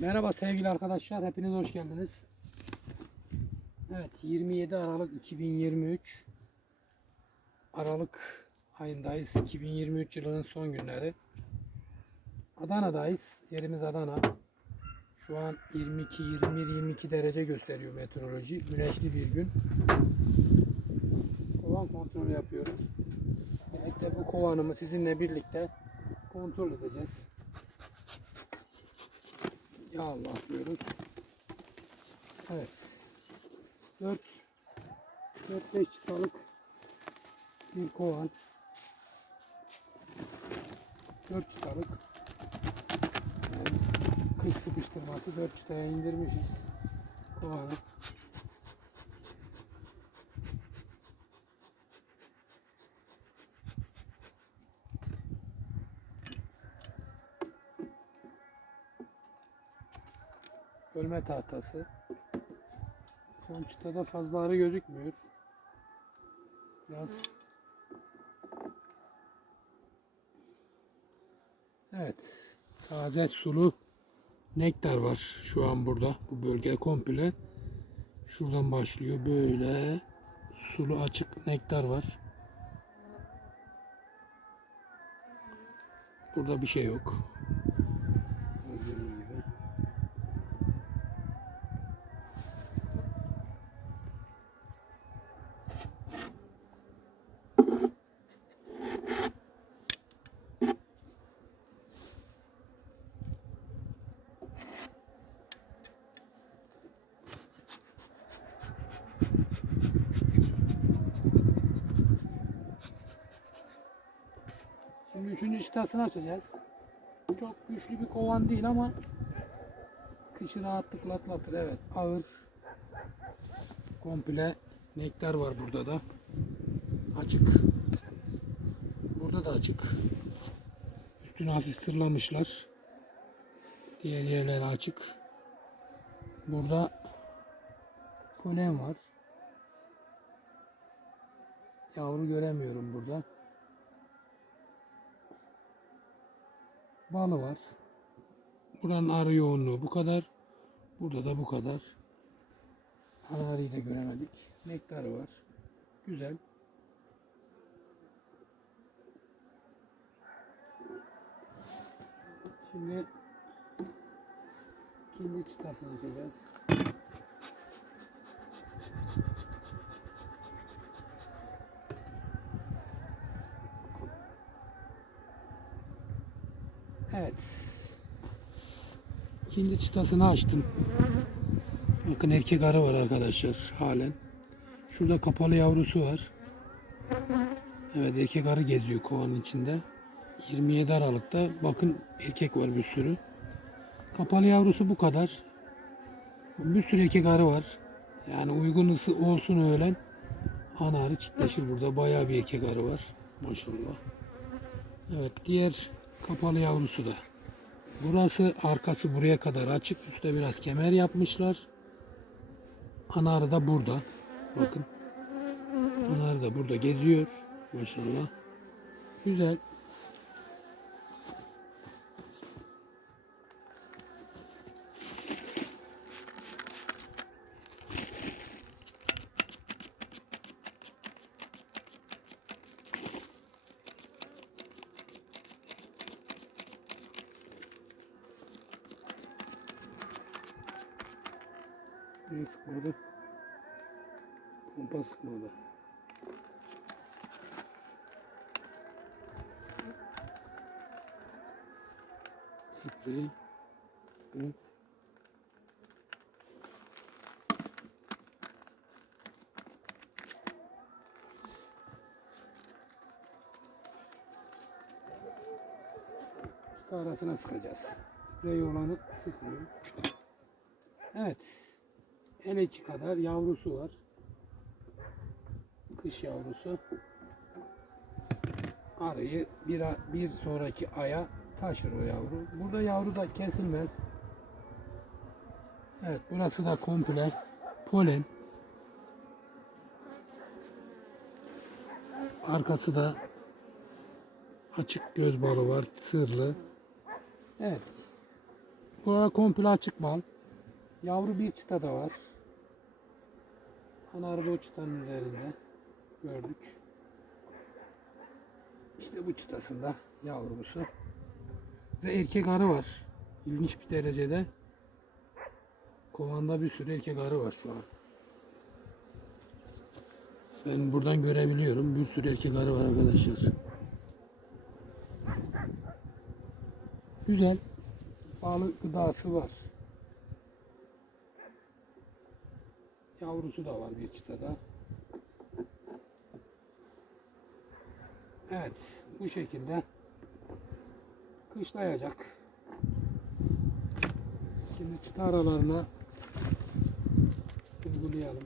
Merhaba sevgili arkadaşlar, hepiniz hoş geldiniz. Evet, 27 Aralık 2023 Aralık ayındayız. 2023 yılının son günleri. Adana'dayız. Yerimiz Adana. Şu an 22, 21, 22 derece gösteriyor meteoroloji. Güneşli bir gün. Kovan kontrolü yapıyorum. Birlikte bu kovanımı sizinle birlikte kontrol edeceğiz. Ya Allah diyoruz. Evet. 4 4 5 çıtalık bir kovan. 4 çıtalık. Kış sıkıştırması 4 çıtaya indirmişiz kovanı. Ölme tahtası. Son çıtada fazla arı gözükmüyor. Biraz Evet. Taze sulu nektar var şu an burada. Bu bölge komple. Şuradan başlıyor. Böyle sulu açık nektar var. Burada bir şey yok. Şimdi üçüncü çıtasını açacağız. Çok güçlü bir kovan değil ama kışı rahatlıkla atlatır. Evet ağır komple nektar var burada da. Açık. Burada da açık. Üstünü hafif sırlamışlar. Diğer yerleri açık. Burada polen var. Yavru göremiyorum burada. Balı var. Buranın arı yoğunluğu bu kadar. Burada da bu kadar. Arıyı da göremedik. Nektarı var. Güzel. Şimdi ikinci çıtasını açacağız. Evet. İkinci çıtasını açtım. Bakın erkek arı var arkadaşlar halen. Şurada kapalı yavrusu var. Evet erkek arı geziyor kovanın içinde. 27 Aralık'ta bakın erkek var bir sürü. Kapalı yavrusu bu kadar. Bir sürü erkek arı var. Yani uygun ısı olsun öğlen. Ana arı çiftleşir burada. Bayağı bir erkek arı var. Maşallah. Evet diğer kapalı yavrusu da. Burası arkası buraya kadar açık. Üstte biraz kemer yapmışlar. Ana arı da burada. Bakın. Ana arı da burada geziyor. Maşallah. Güzel. Niye sıkmadı? Pompa sıkmadı. Sprey. İşte arasına sıkacağız. Sprey olanı sıkmıyor. Evet. İçi kadar yavrusu var. Kış yavrusu. Arıyı bir, bir sonraki aya taşır o yavru. Burada yavru da kesilmez. Evet burası da komple polen. Arkası da açık göz balı var. Sırlı. Evet. Burada komple açık bal. Yavru bir çıta da var. Anar da o çıtanın üzerinde. Gördük. İşte bu çıtasında yavrusu. Ve erkek arı var. İlginç bir derecede. Kovanda bir sürü erkek arı var şu an. Ben buradan görebiliyorum. Bir sürü erkek arı var arkadaşlar. Güzel. Balık gıdası var. Yavrusu da var bir çıtada. Evet. Bu şekilde kışlayacak. Şimdi çıta aralarına uygulayalım.